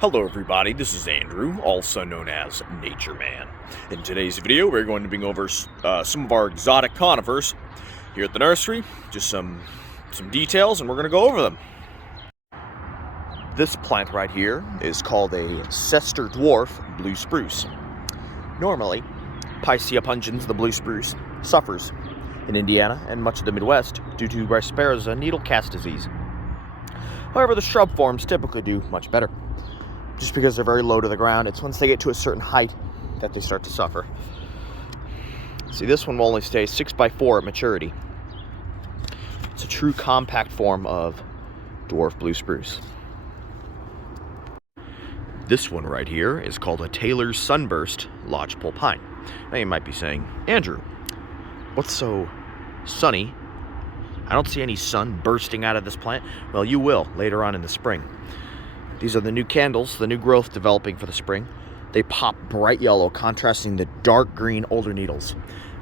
Hello everybody, this is Andrew, also known as NatureMan. In today's video, we're going to bring over some of our exotic conifers here at the nursery. Just some details, and we're going to go over them. This plant right here is called a Cester dwarf blue spruce. Normally, Picea pungens, the blue spruce, suffers in Indiana and much of the Midwest due to Risperidone needle cast disease. However, the shrub forms typically do much better, just because they're very low to the ground. It's once they get to a certain height that they start to suffer. See, this one will only stay 6x4 at maturity. It's a true compact form of dwarf blue spruce. This one right here is called a Taylor's Sunburst lodgepole pine. Now you might be saying, Andrew, what's so sunny? I don't see any sun bursting out of this plant. Well, you will later on in the spring. These are the new candles, the new growth developing for the spring. They pop bright yellow, contrasting the dark green older needles.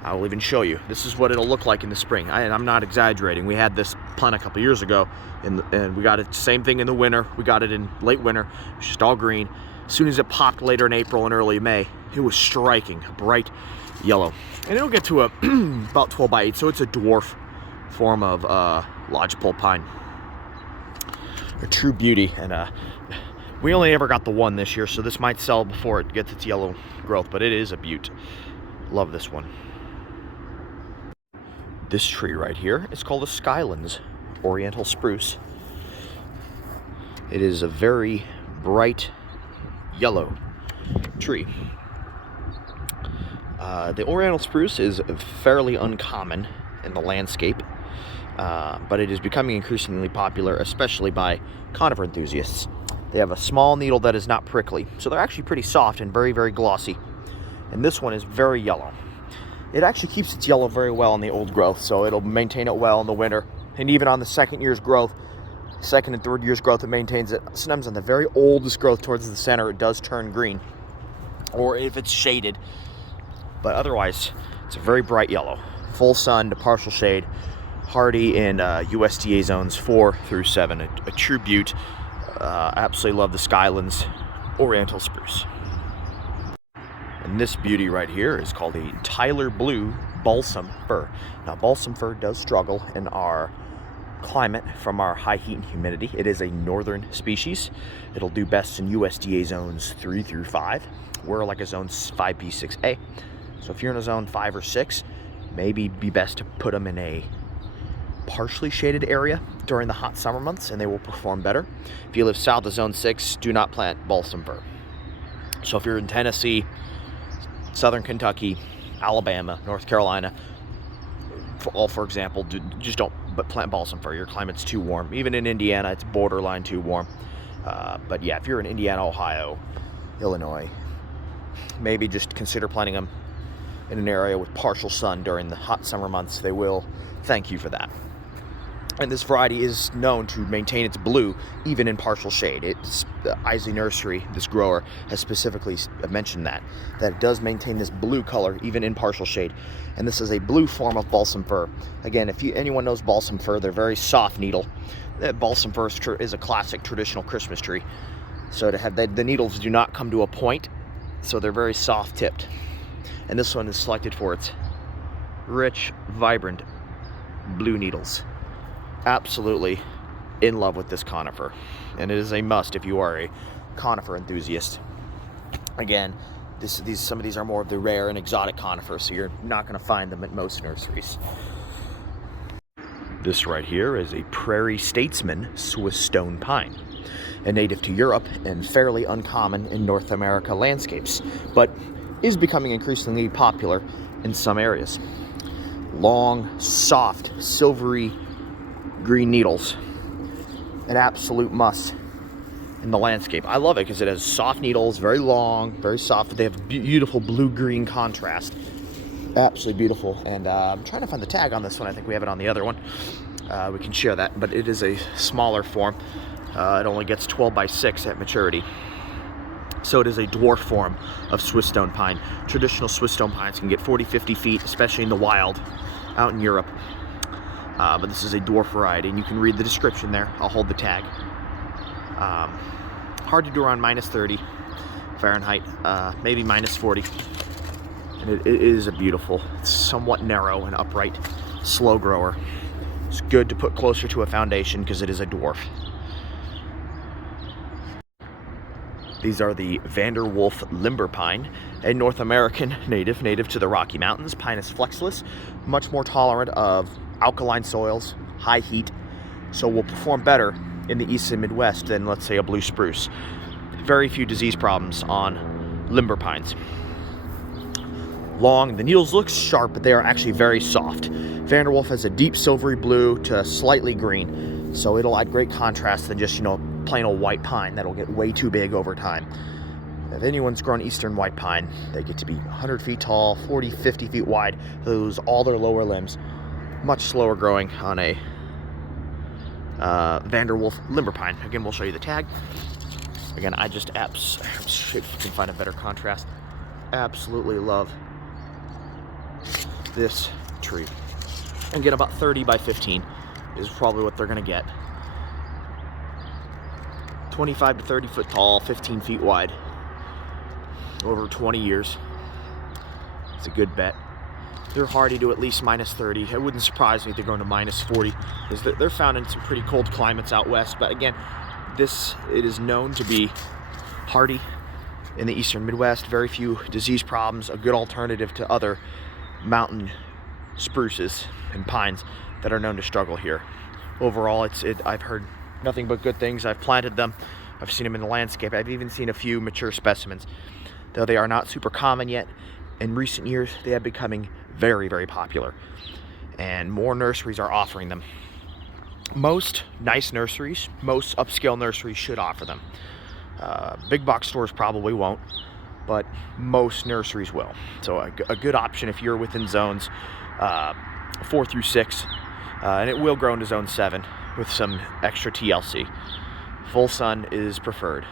I will even show you. This is what it'll look like in the spring. And I'm not exaggerating. We had this plant a couple years ago, and we got it same thing in the winter. We got it in late winter. It's just all green. As soon as it popped later in April and early May, it was striking bright yellow. And it'll get to about 12 by 8, so it's a dwarf form of lodgepole pine. A true beauty, and we only ever got the one this year, so this might sell before it gets its yellow growth, but it is a beaut. Love this one. This tree right here is called a Skylands Oriental Spruce. It is a very bright yellow tree. The Oriental Spruce is fairly uncommon in the landscape, but it is becoming increasingly popular, especially by conifer enthusiasts. They have a small needle that is not prickly, so they're actually pretty soft and very, very glossy. And this one is very yellow. It actually keeps its yellow very well in the old growth, so it'll maintain it well in the winter. And even on the second and third year's growth, it maintains it. Sometimes on the very oldest growth towards the center, it does turn green, or if it's shaded. But otherwise, it's a very bright yellow, full sun to partial shade, hardy in USDA zones 4 through 7. A true beaut. Absolutely love the Skylands Oriental Spruce. And this beauty right here is called a Tyler Blue Balsam Fir. Now, balsam fir does struggle in our climate from our high heat and humidity. It is a northern species. It'll do best in USDA zones 3 through 5. We're like a zone 5B, 6A. So if you're in a zone 5 or 6, maybe be best to put them in a partially shaded area during the hot summer months, and they will perform better. If you live south of zone 6, do not plant balsam fir. So if you're in Tennessee, southern Kentucky, Alabama, North Carolina, for example, just don't plant balsam fir. Your climate's too warm. Even in Indiana, it's borderline too warm. But yeah, if you're in Indiana, Ohio, Illinois, maybe just consider planting them in an area with partial sun during the hot summer months. They will thank you for that. And this variety is known to maintain its blue even in partial shade. It's Isley Nursery, this grower, has specifically mentioned that it does maintain this blue color even in partial shade. And this is a blue form of balsam fir. Again, if anyone knows balsam fir, they're very soft needle. Balsam fir is a classic traditional Christmas tree. So to have the needles do not come to a point, so they're very soft tipped. And this one is selected for its rich, vibrant blue needles. Absolutely in love with this conifer, and it is a must if you are a conifer enthusiast. Again, some of these are more of the rare and exotic conifers, so you're not going to find them at most nurseries. This right here is a Prairie Statesman Swiss stone pine, a native to Europe and fairly uncommon in North America landscapes, but is becoming increasingly popular in some areas. Long, soft, silvery green needles, an absolute must in the landscape. I love it because it has soft needles, very long, very soft. They have beautiful blue-green contrast. Absolutely beautiful. And I'm trying to find the tag on this one. I think we have it on the other one. We can share that, but it is a smaller form. It only gets 12 by 6 at maturity. So it is a dwarf form of Swiss stone pine. Traditional Swiss stone pines can get 40, 50 feet, especially in the wild out in Europe. But this is a dwarf variety, and you can read the description there. I'll hold the tag. Hard to do around -30 Fahrenheit, maybe -40. And it is a beautiful, it's somewhat narrow and upright, slow grower. It's good to put closer to a foundation because it is a dwarf. These are the Vanderwolf limber pine, a North American native to the Rocky Mountains. Pinus flexilis, much more tolerant of alkaline soils, high heat, so will perform better in the east and Midwest than, let's say, a blue spruce. Very few disease problems on limber pines. Long, the needles look sharp, but they are actually very soft. Vanderwolf has a deep silvery blue to slightly green, so it'll add great contrast than just, plain old white pine that'll get way too big over time. If anyone's grown eastern white pine, they get to be 100 feet tall, 40, 50 feet wide. They lose all their lower limbs. Much slower growing on a Vanderwolf limber pine. Again, we'll show you the tag. Again, I just if you can find a better contrast, absolutely love this tree. And get about 30 by 15 is probably what they're gonna get. 25 to 30 foot tall, 15 feet wide, over 20 years. It's a good bet. They're hardy to at least -30. It wouldn't surprise me if they're going to -40, because they're found in some pretty cold climates out west. But again, it is known to be hardy in the eastern Midwest. Very few disease problems. A good alternative to other mountain spruces and pines that are known to struggle here. Overall, I've heard nothing but good things. I've planted them. I've seen them in the landscape. I've even seen a few mature specimens. Though they are not super common yet, in recent years they are becoming very, very popular. And more nurseries are offering them. Most nice nurseries, most upscale nurseries should offer them. Big box stores probably won't, but most nurseries will. So a good option if you're within zones 4 through 6, and it will grow into zone 7 with some extra TLC. Full sun is preferred.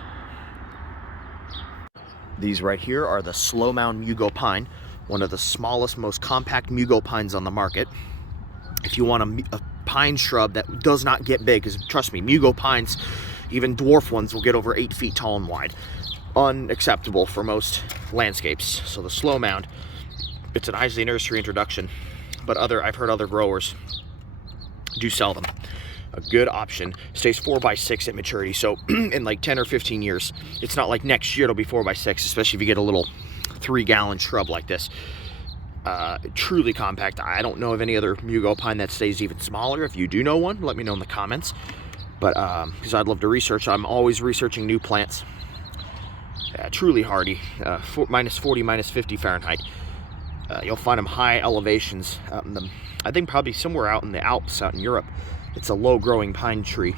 These right here are the slow mound mugo pine, one of the smallest, most compact mugo pines on the market. If you want a pine shrub that does not get big, because trust me, mugo pines, even dwarf ones, will get over 8 feet tall and wide. Unacceptable for most landscapes. So the slow mound, it's an Isley nursery introduction, but I've heard other growers do sell them. A good option. Stays 4 by 6 at maturity, so in like 10 or 15 years, it's not like next year it'll be 4 by 6, especially if you get a little 3-gallon shrub like this. Truly compact. I don't know of any other mugo pine that stays even smaller. If you do know one, let me know in the comments. But because I'd love to research. I'm always researching new plants. Truly hardy. -40, -50 Fahrenheit. You'll find them high elevations out in I think probably somewhere out in the Alps, out in Europe. It's a low-growing pine tree,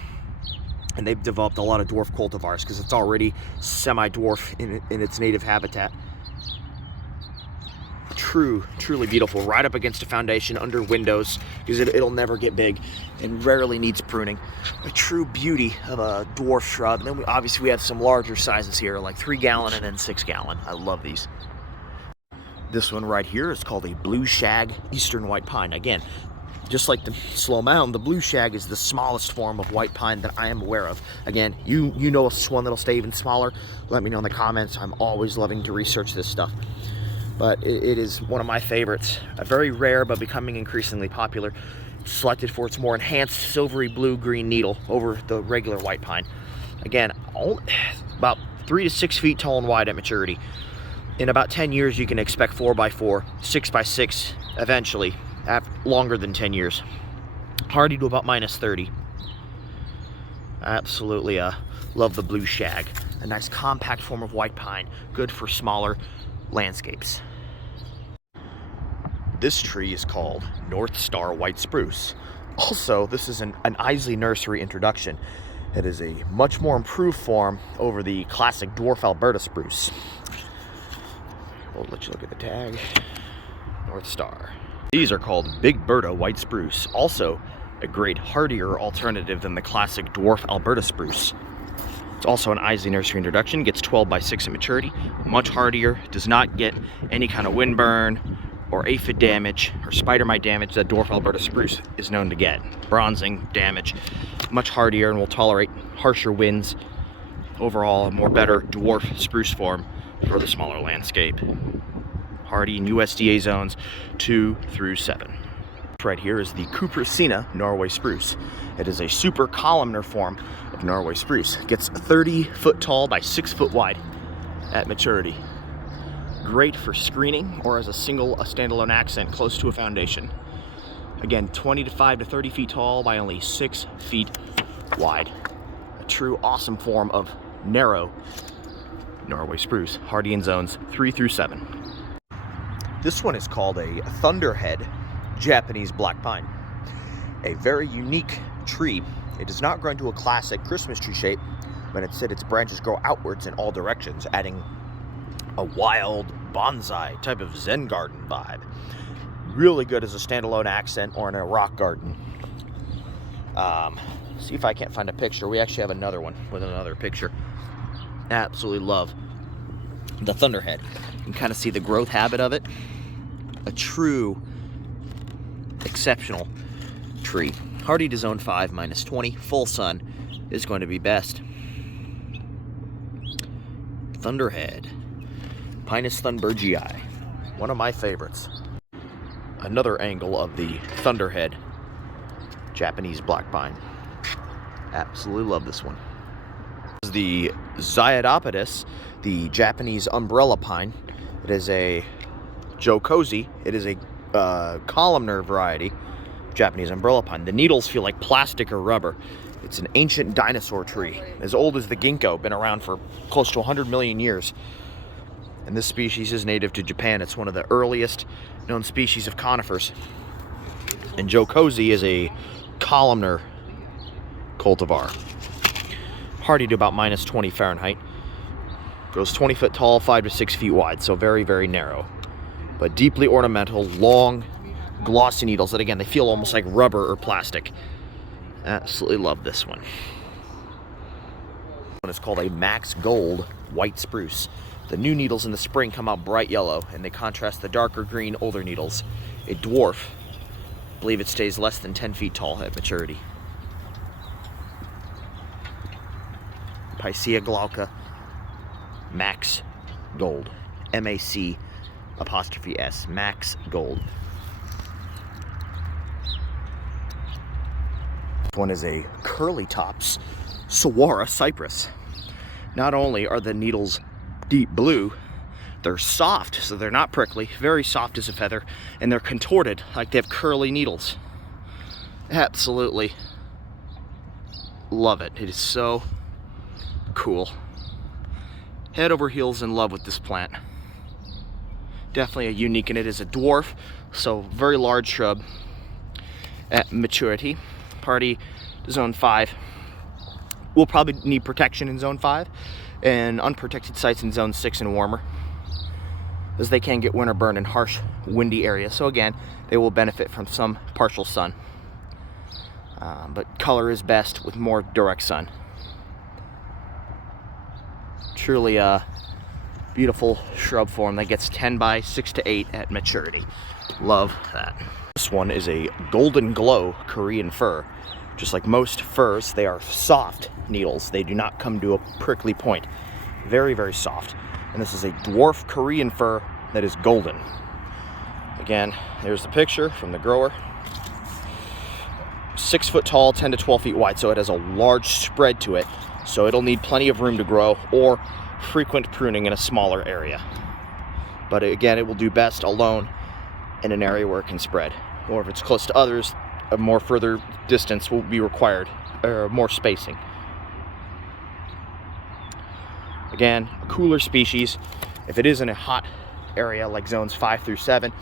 and they've developed a lot of dwarf cultivars because it's already semi-dwarf in its native habitat. Truly beautiful, right up against a foundation, under windows, because it'll never get big and rarely needs pruning. A true beauty of a dwarf shrub. And then obviously we have some larger sizes here, like 3-gallon and then 6-gallon. I love these. This one right here is called a blue shag eastern white pine. Again, just like the slow mound, the blue shag is the smallest form of white pine that I am aware of. Again, you know one that'll stay even smaller, let me know in the comments. I'm always loving to research this stuff. But it is one of my favorites. A very rare, but becoming increasingly popular. Selected for its more enhanced silvery blue-green needle over the regular white pine. Again, about 3 to 6 feet tall and wide at maturity. In about 10 years, you can expect 4 by 4, 6 by 6 eventually. Longer than 10 years. Hardy to about -30. Absolutely love the blue shag. A nice compact form of white pine. Good for smaller landscapes. This tree is called North Star White Spruce. Also, this is an Isley nursery introduction. It is a much more improved form over the classic dwarf Alberta spruce. We'll let you look at the tag. North Star. These are called Big Berta White Spruce, also a great hardier alternative than the classic dwarf Alberta spruce. It's also an Isley nursery introduction, gets 12 by 6 at maturity, much hardier, does not get any kind of windburn or aphid damage or spider mite damage that dwarf Alberta spruce is known to get. Bronzing damage, much hardier, and will tolerate harsher winds overall a more better dwarf spruce form for the smaller landscape. Hardy in USDA zones 2 through 7. Right here is the Acrocona Norway Spruce. It is a super columnar form of Norway spruce. It gets 30 foot tall by 6 foot wide at maturity. Great for screening or as a standalone accent close to a foundation. Again, 25 to 30 feet tall by only 6 feet wide. A true awesome form of narrow Norway spruce, hardy in zones 3 through 7. This one is called a thunderhead Japanese black pine. A very unique tree. It does not grow into a classic Christmas tree shape, but instead its branches grow outwards in all directions, adding a wild bonsai type of Zen garden vibe. Really good as a standalone accent or in a rock garden. See if I can't find a picture. We actually have another one with another picture. Absolutely love the thunderhead. You can kind of see the growth habit of it. A true exceptional tree. Hardy to zone 5 minus 20. Full sun is going to be best. Thunderhead. Pinus thunbergii. One of my favorites. Another angle of the thunderhead Japanese black pine. Absolutely love this one. This is the Zyadopodus, the Japanese umbrella pine. It is a jokosi. It is a columnar variety Japanese umbrella pine. The needles feel like plastic or rubber. It's an ancient dinosaur tree, as old as the ginkgo, been around for close to 100 million years. And this species is native to Japan. It's one of the earliest known species of conifers. And jokosi is a columnar cultivar. Hardy to about minus 20 Fahrenheit. Grows 20 foot tall, 5 to 6 feet wide, so very, very narrow. But deeply ornamental, long, glossy needles that, again, they feel almost like rubber or plastic. Absolutely love this one. This one is called a Max Gold White Spruce. The new needles in the spring come out bright yellow, and they contrast the darker green older needles. A dwarf. I believe it stays less than 10 feet tall at maturity. Picea glauca Max Gold. M-A-C apostrophe S. Max Gold. This one is a curly tops saguaro cypress. Not only are the needles deep blue, they're soft, so they're not prickly, very soft as a feather, and they're contorted like they have curly needles. Absolutely love it. It is so cool. Head over heels in love with this plant. Definitely a unique, and it is a dwarf, so very large shrub at maturity. Hardy to zone 5. We'll probably need protection in zone 5 and unprotected sites in zone 6 and warmer, as they can get winter burned in harsh, windy areas. So again, they will benefit from some partial sun. But color is best with more direct sun. Truly a beautiful shrub form that gets 10 by 6 to 8 at maturity. Love that. This one is a golden glow Korean fir. Just like most firs, they are soft needles. They do not come to a prickly point. Very, very soft. And this is a dwarf Korean fir that is golden. Again, there's the picture from the grower. 6 foot tall, 10 to 12 feet wide, so it has a large spread to it. So it'll need plenty of room to grow or frequent pruning in a smaller area. But again, it will do best alone in an area where it can spread. Or if it's close to others, a more further distance will be required, or more spacing. Again, a cooler species. If it is in a hot area like zones 5 through 7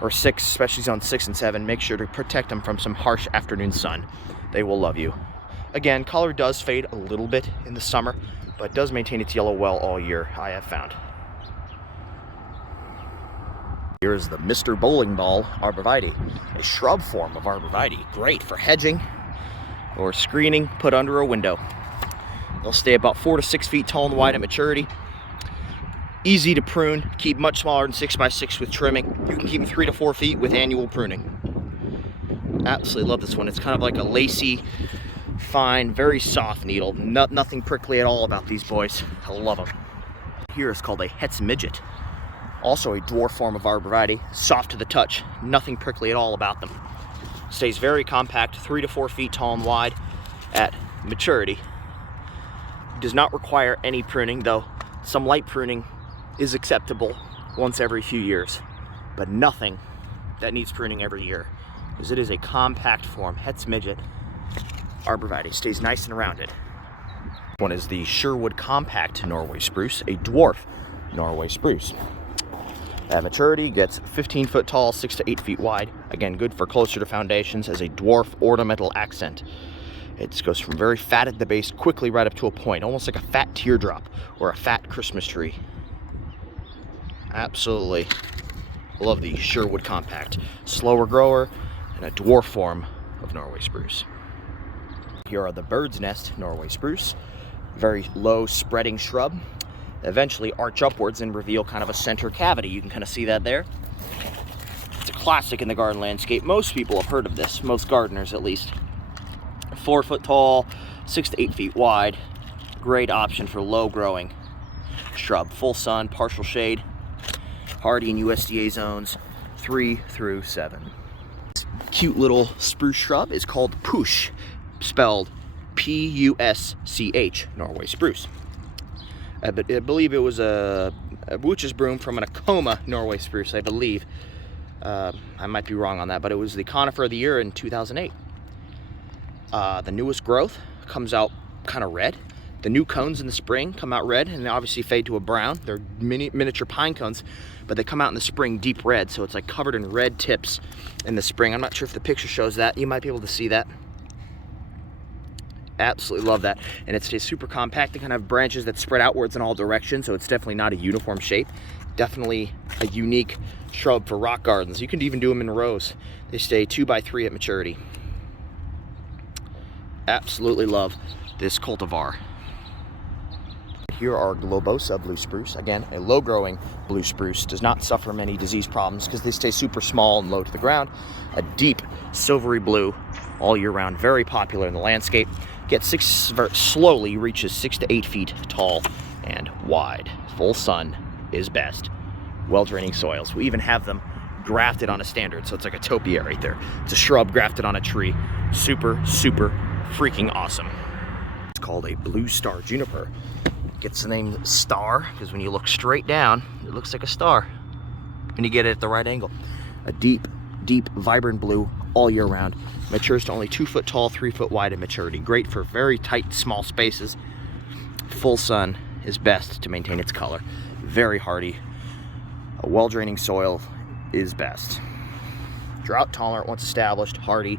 or 6, especially zone 6 and 7, make sure to protect them from some harsh afternoon sun. They will love you. Again, color does fade a little bit in the summer, but does maintain its yellow well all year, I have found. Here is the Mr. Bowling Ball arborvitae, a shrub form of arborvitae. Great for hedging or screening, put under a window. They'll stay about 4 to 6 feet tall and wide at maturity. Easy to prune, keep much smaller than 6 by 6 with trimming. You can keep them 3 to 4 feet with annual pruning. Absolutely love this one. It's kind of like a lacy fine, very soft needle. Nothing prickly at all about these boys. I love them. Here is called a Hetz midget. Also a dwarf form of arborvitae, soft to the touch, nothing prickly at all about them. Stays very compact, 3 to 4 feet tall and wide at maturity. Does not require any pruning, though some light pruning is acceptable once every few years, but nothing that needs pruning every year, because it is a compact form. Hetz midget arborvitae, stays nice and rounded. One is the Sherwood compact Norway spruce, a dwarf Norway spruce. At maturity, gets 15 foot tall, 6 to 8 feet wide. Again, good for closer to foundations as a dwarf ornamental accent. It goes from very fat at the base, quickly right up to a point, almost like a fat teardrop or a fat Christmas tree. Absolutely love the Sherwood compact. Slower grower and a dwarf form of Norway spruce. Here are the bird's nest Norway spruce. Very low spreading shrub. Eventually arch upwards and reveal kind of a center cavity. You can kind of see that there. It's a classic in the garden landscape. Most people have heard of this, most gardeners at least. 4 foot tall, 6 to 8 feet wide. Great option for low growing shrub. Full sun, partial shade, hardy in USDA zones 3 through 7. This cute little spruce shrub is called Pusch, spelled P-U-S-C-H, Norway spruce. I believe it was a Pusch's broom from an Acoma Norway spruce, I believe. I might be wrong on that, but it was the conifer of the year in 2008. The newest growth comes out kind of red. The new cones in the spring come out red and they obviously fade to a brown. They're miniature pine cones, but they come out in the spring deep red, so it's like covered in red tips in the spring. I'm not sure if the picture shows that. You might be able to see that. Absolutely love that. And it stays super compact. They kind of have branches that spread outwards in all directions, so it's definitely not a uniform shape. Definitely a unique shrub for rock gardens. You can even do them in rows. They stay 2 by 3 at maturity. Absolutely love this cultivar. Here are Globosa blue spruce. Again, a low growing blue spruce. Does not suffer many disease problems because they stay super small and low to the ground. A deep silvery blue all year round. Very popular in the landscape. Slowly reaches 6 to 8 feet tall and wide. Full sun is best. Well draining soils. We even have them grafted on a standard, so it's like a topiary right there. It's a shrub grafted on a tree. Super, super freaking awesome. It's called a blue star juniper. Gets the name star because when you look straight down, it looks like a star. And you get it at the right angle. A deep, deep, vibrant blue all year round. Matures to only 2 foot tall, 3 foot wide at maturity. Great for very tight, small spaces. Full sun is best to maintain its color. Very hardy. A well-draining soil is best. Drought tolerant once established, hardy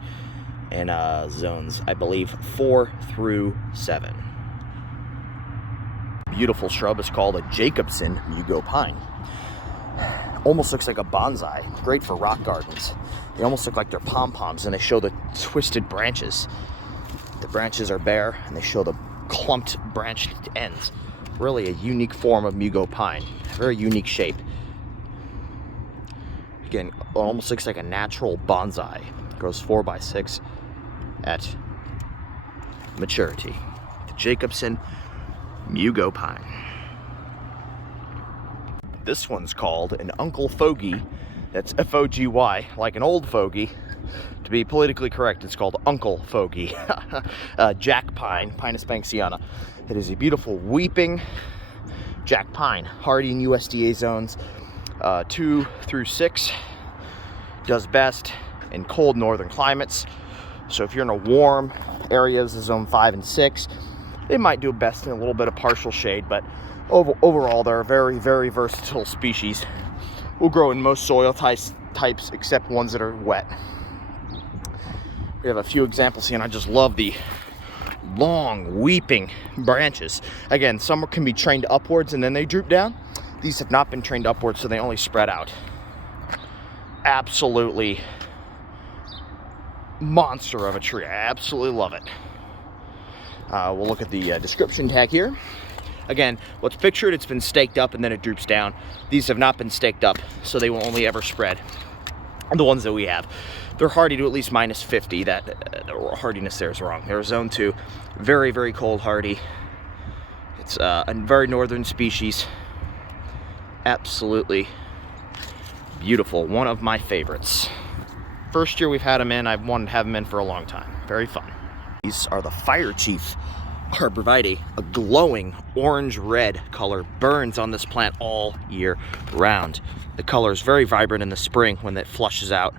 in zones, I believe, 4 through 7. Beautiful shrub is called a Jacobson Mugo pine. Almost looks like a bonsai. Great for rock gardens. They almost look like they're pom-poms and they show the twisted branches. The branches are bare and they show the clumped branched ends. Really a unique form of Mugo pine. Very unique shape. Again, almost looks like a natural bonsai. Grows 4 by 6 at maturity. The Jacobson Mugo pine. This one's called an Uncle Fogey. That's F-O-G-Y, like an old fogey. To be politically correct, it's called Uncle Fogey. Jack pine, Pinus banksiana. It is a beautiful weeping jack pine, hardy in USDA zones 2 through 6. Does best in cold northern climates. So if you're in a warm areas, zone 5 and 6, they might do best in a little bit of partial shade, but overall they're a very, very versatile species. Will grow in most soil types except ones that are wet. We have a few examples here, and I just love the long weeping branches. Again, some can be trained upwards and then they droop down. These have not been trained upwards, so they only spread out. Absolutely monster of a tree. I absolutely love it. We'll look at the description tag here. Again, what's pictured, it's been staked up and then it droops down. These have not been staked up, so they will only ever spread. The ones that we have. they're hardy to at least -50. That the hardiness there is wrong. They're zone 2, very, very cold hardy. It's a very northern species. Absolutely beautiful. One of my favorites. First year we've had them in, I've wanted to have them in for a long time. Very fun. These are the Fire Chief arborvitae. A glowing orange-red color burns on this plant all year round. The color is very vibrant in the spring when it flushes out.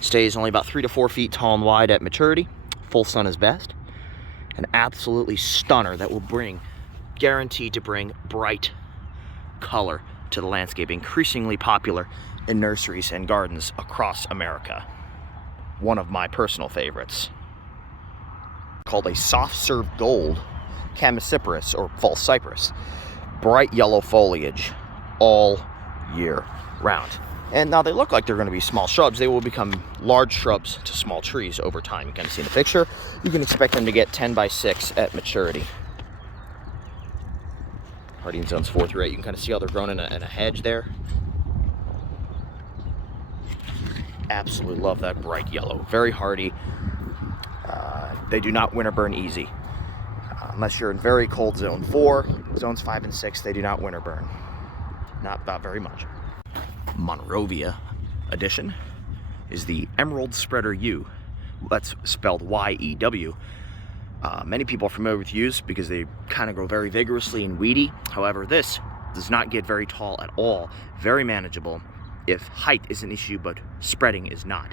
Stays only about 3 to 4 feet tall and wide at maturity. Full sun is best. An absolutely stunner that will bring, guaranteed to bring, bright color to the landscape. Increasingly popular in nurseries and gardens across America. One of my personal favorites. Called a soft serve gold Chamaecyparis or false cypress. Bright yellow foliage all year round. And now they look like they're going to be small shrubs. They will become large shrubs to small trees over time. You can see in the picture. You can expect them to get 10 by 6 at maturity. Hardy in zones 4 through 8. You can kind of see how they're grown in a hedge there. Absolutely love that bright yellow. Very hardy. They do not winter burn easy. Unless you're in very cold zone 4, zones 5 and 6, they do not winter burn. Not very much. Monrovia edition is the Emerald Spreader Yew. That's spelled Y-E-W. Many people are familiar with yews because they kind of grow very vigorously and weedy. However, this does not get very tall at all. Very manageable if height is an issue, but spreading is not.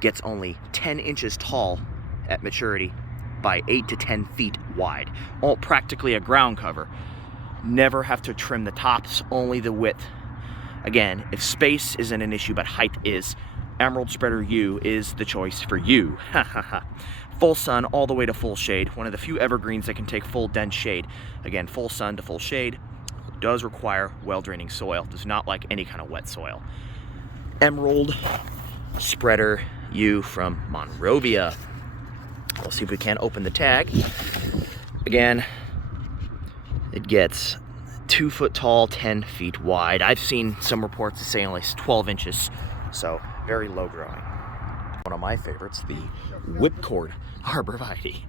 Gets only 10 inches tall at maturity by 8 to 10 feet wide. All practically a ground cover. Never have to trim the tops, only the width. Again, if space isn't an issue, but height is, Emerald Spreader Yew is the choice for you. Full sun all the way to full shade. One of the few evergreens that can take full dense shade. Again, full sun to full shade. Does require well-draining soil. Does not like any kind of wet soil. Emerald Spreader Yew from Monrovia. We'll see if we can open the tag. Again, it gets 2 foot tall, 10 feet wide. I've seen some reports that say only 12 inches, so very low growing. One of my favorites, the whipcord arborvitae.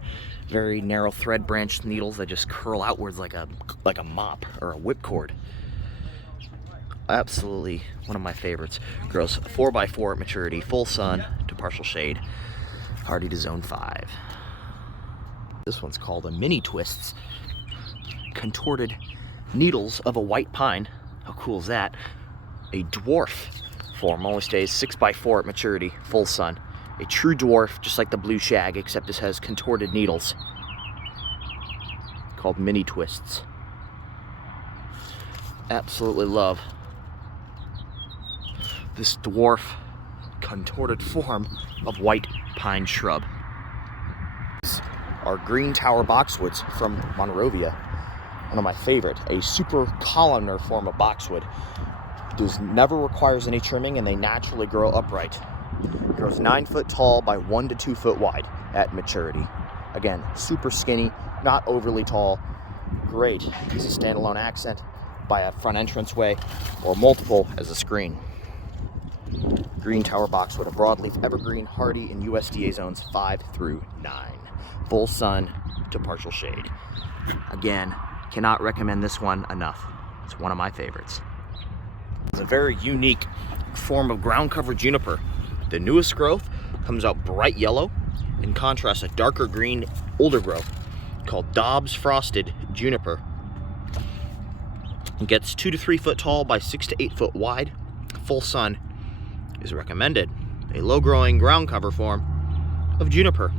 Very narrow thread branched needles that just curl outwards like a mop or a whipcord. Absolutely one of my favorites. Grows 4 by 4 at maturity, full sun to partial shade. Hardy to zone 5. This one's called a mini twists. Contorted needles of a white pine. How cool is that? A dwarf form. Only stays 6 by 4 at maturity, full sun. A true dwarf, just like the blue shag, except this has contorted needles. Called mini twists. Absolutely love this dwarf contorted form of white pine shrub. These are green tower boxwoods from Monrovia. One of my favorite, a super columnar form of boxwood. Never requires any trimming and they naturally grow upright. Grows 9 foot tall by 1 to 2 foot wide at maturity. Again, super skinny, not overly tall. Great as a standalone accent by a front entranceway or multiple as a screen. Green tower boxwood, a broadleaf evergreen, hardy in USDA zones 5 through 9. Full sun to partial shade. Again, cannot recommend this one enough. It's one of my favorites. It's a very unique form of ground cover juniper. The newest growth comes out bright yellow, in contrast a darker green older growth called Dobbs Frosted Juniper. It gets 2 to 3 foot tall by 6 to 8 foot wide. Full sun is recommended. A low growing ground cover form of juniper.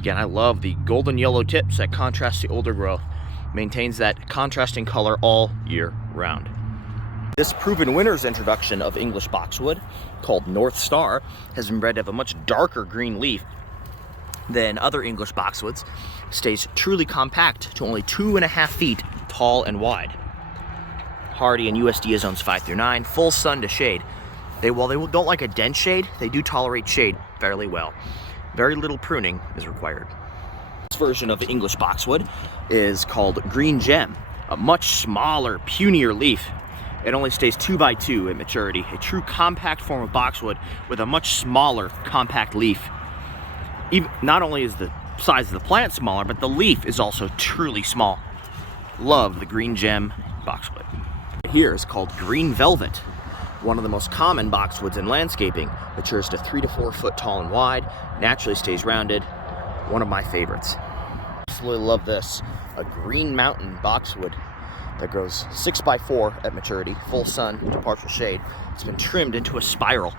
Again, I love the golden yellow tips that contrast the older growth. Maintains that contrasting color all year round. This proven winner's introduction of English boxwood, called North Star, has been bred to have a much darker green leaf than other English boxwoods. Stays truly compact to only 2.5 feet tall and wide. Hardy in USDA zones 5 through 9, full sun to shade. While they don't like a dense shade, they do tolerate shade fairly well. Very little pruning is required. This version of the English boxwood is called Green Gem, a much smaller, punier leaf. It only stays 2 by 2 at maturity, a true compact form of boxwood with a much smaller compact leaf. Even, not only is the size of the plant smaller, but the leaf is also truly small. Love the green gem boxwood. Here is called green velvet. One of the most common boxwoods in landscaping. Matures to 3 to 4 foot tall and wide, naturally stays rounded. One of my favorites. Absolutely love this. A green mountain boxwood that grows 6 by 4 at maturity, full sun to partial shade. It's been trimmed into a spiral.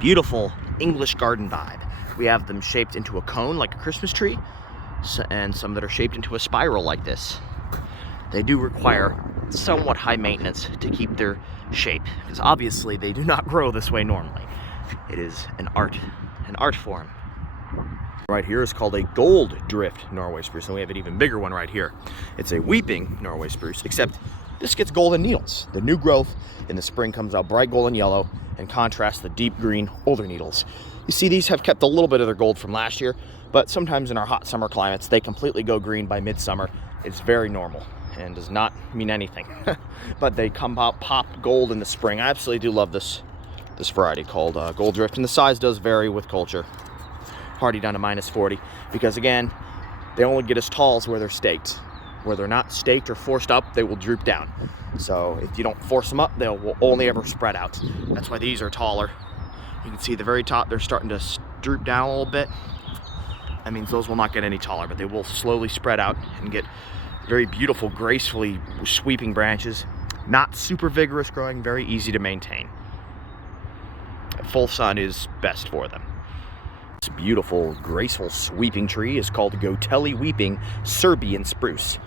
Beautiful English garden vibe. We have them shaped into a cone like a Christmas tree, and some that are shaped into a spiral like this. They do require somewhat high maintenance to keep their shape, because obviously they do not grow this way normally. It is an art form. Right here is called a gold drift Norway spruce, and we have an even bigger one right here. It's a weeping Norway spruce, except this gets golden needles. The new growth in the spring comes out bright golden yellow and contrasts the deep green older needles. You see, these have kept a little bit of their gold from last year, but sometimes in our hot summer climates, they completely go green by midsummer. It's very normal and does not mean anything. But they come out, pop gold in the spring. I absolutely do love this variety called gold drift, and the size does vary with culture. Hardy down to -40, because again, they only get as tall as where they're staked. Where they're not staked or forced up, they will droop down. So if you don't force them up, they will only ever spread out. That's why these are taller. You can see the very top, they're starting to droop down a little bit. That means those will not get any taller, but they will slowly spread out and get very beautiful, gracefully sweeping branches. Not super vigorous growing, very easy to maintain. Full sun is best for them. This beautiful, graceful, sweeping tree is called Gotelli Weeping Serbian Spruce.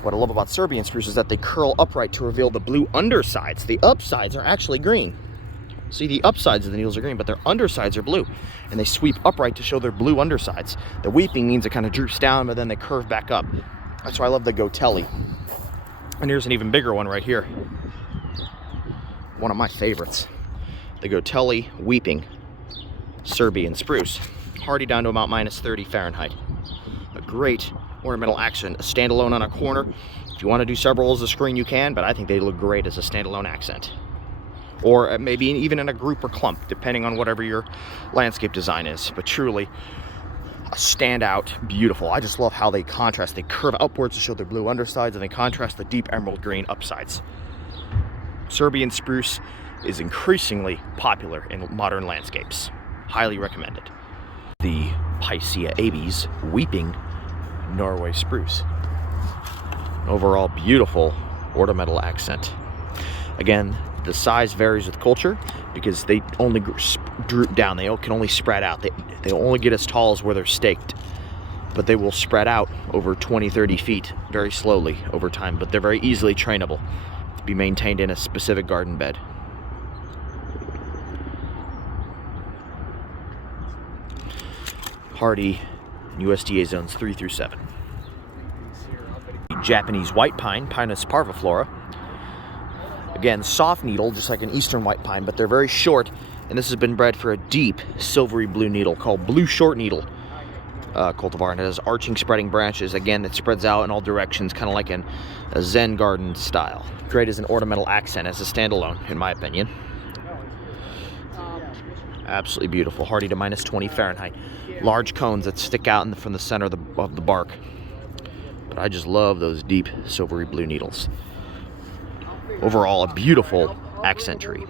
What I love about Serbian spruce is that they curl upright to reveal the blue undersides. The upsides are actually green. See, the upsides of the needles are green, but their undersides are blue. And they sweep upright to show their blue undersides. The weeping means it kind of droops down, but then they curve back up. That's why I love the Gotelli. And here's an even bigger one right here. One of my favorites. The Gotelli Weeping Serbian Spruce. Hardy down to about -30 Fahrenheit. A great ornamental accent. A standalone on a corner. If you want to do several as a screen, you can, but I think they look great as a standalone accent. Or maybe even in a group or clump, depending on whatever your landscape design is. But truly, a standout, beautiful. I just love how they contrast. They curve upwards to show their blue undersides, and they contrast the deep emerald green upsides. Serbian spruce is increasingly popular in modern landscapes. Highly recommended. The Picea abies Weeping Norway Spruce. Overall, beautiful ornamental accent. Again, the size varies with culture because they only droop down. They can only spread out. They only get as tall as where they're staked. But they will spread out over 20-30 feet very slowly over time. But they're very easily trainable to be maintained in a specific garden bed. Hardy USDA zones 3 through 7. Japanese white pine, Pinus parviflora. Again, soft needle, just like an eastern white pine, but they're very short, and this has been bred for a deep silvery blue needle called blue short needle cultivar, and it has arching, spreading branches. Again, it spreads out in all directions, kind of like a Zen garden style. Great as an ornamental accent, as a standalone, in my opinion. Absolutely beautiful. Hardy to -20 Fahrenheit. Large cones that stick out from the center of the bark. But I just love those deep silvery blue needles. Overall, a beautiful accent tree.